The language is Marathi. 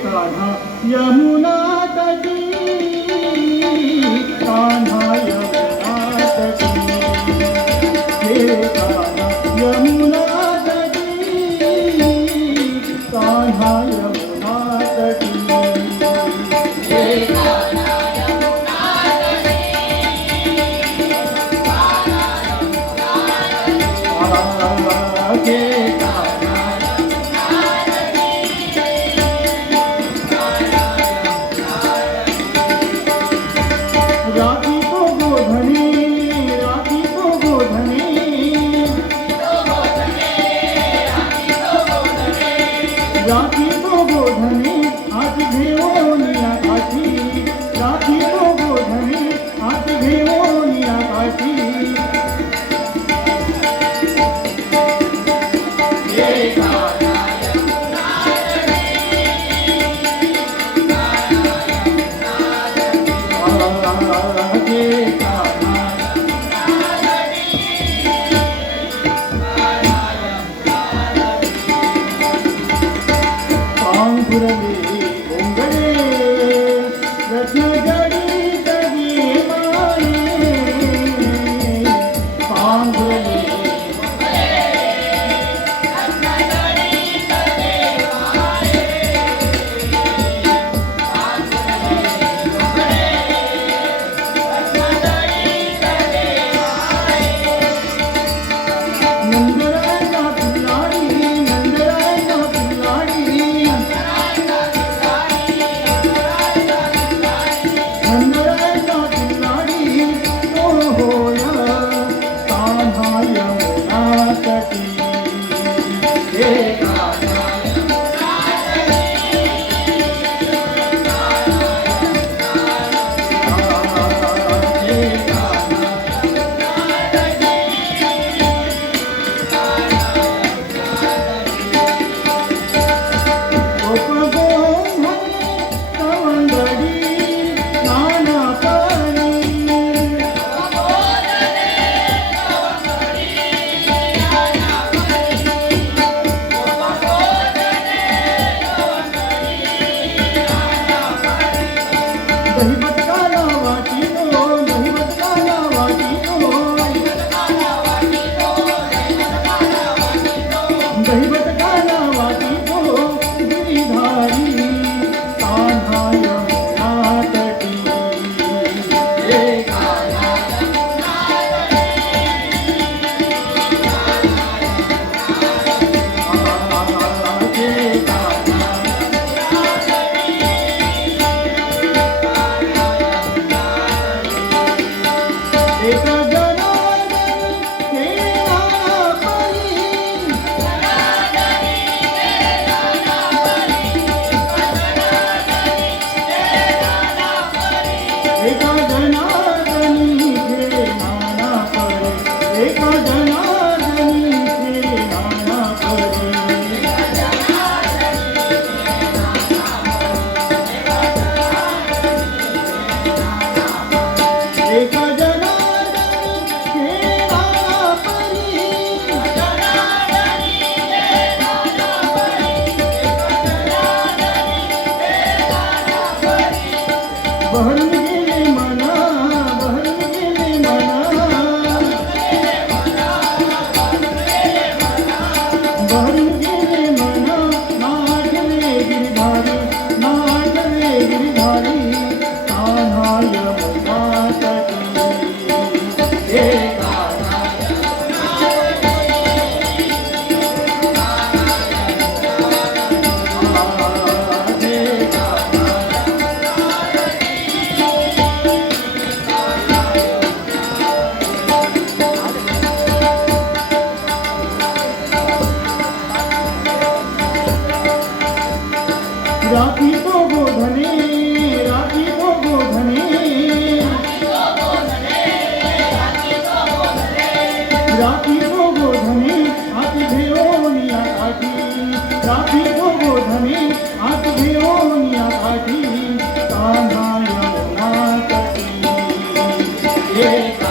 कान्हा यमुना तटी कान्हा यमुना तटी हे कान्हा यमुना तटी कान्हा यमुना तटी हे कान्हा यमुना तटी कान्हा यमुना तटी राखी को गोधने हात घेऊन या काठी राखी को गोधने हात घेऊन या काठी बहरून गेले मना नाचले गिरधारी कान्हा यमुना तटी हे कान्हा राखी को गोधने हात घेऊन या काठी राखी को गोधने हात घेऊन या काठी कान्हा यमुना तटी हे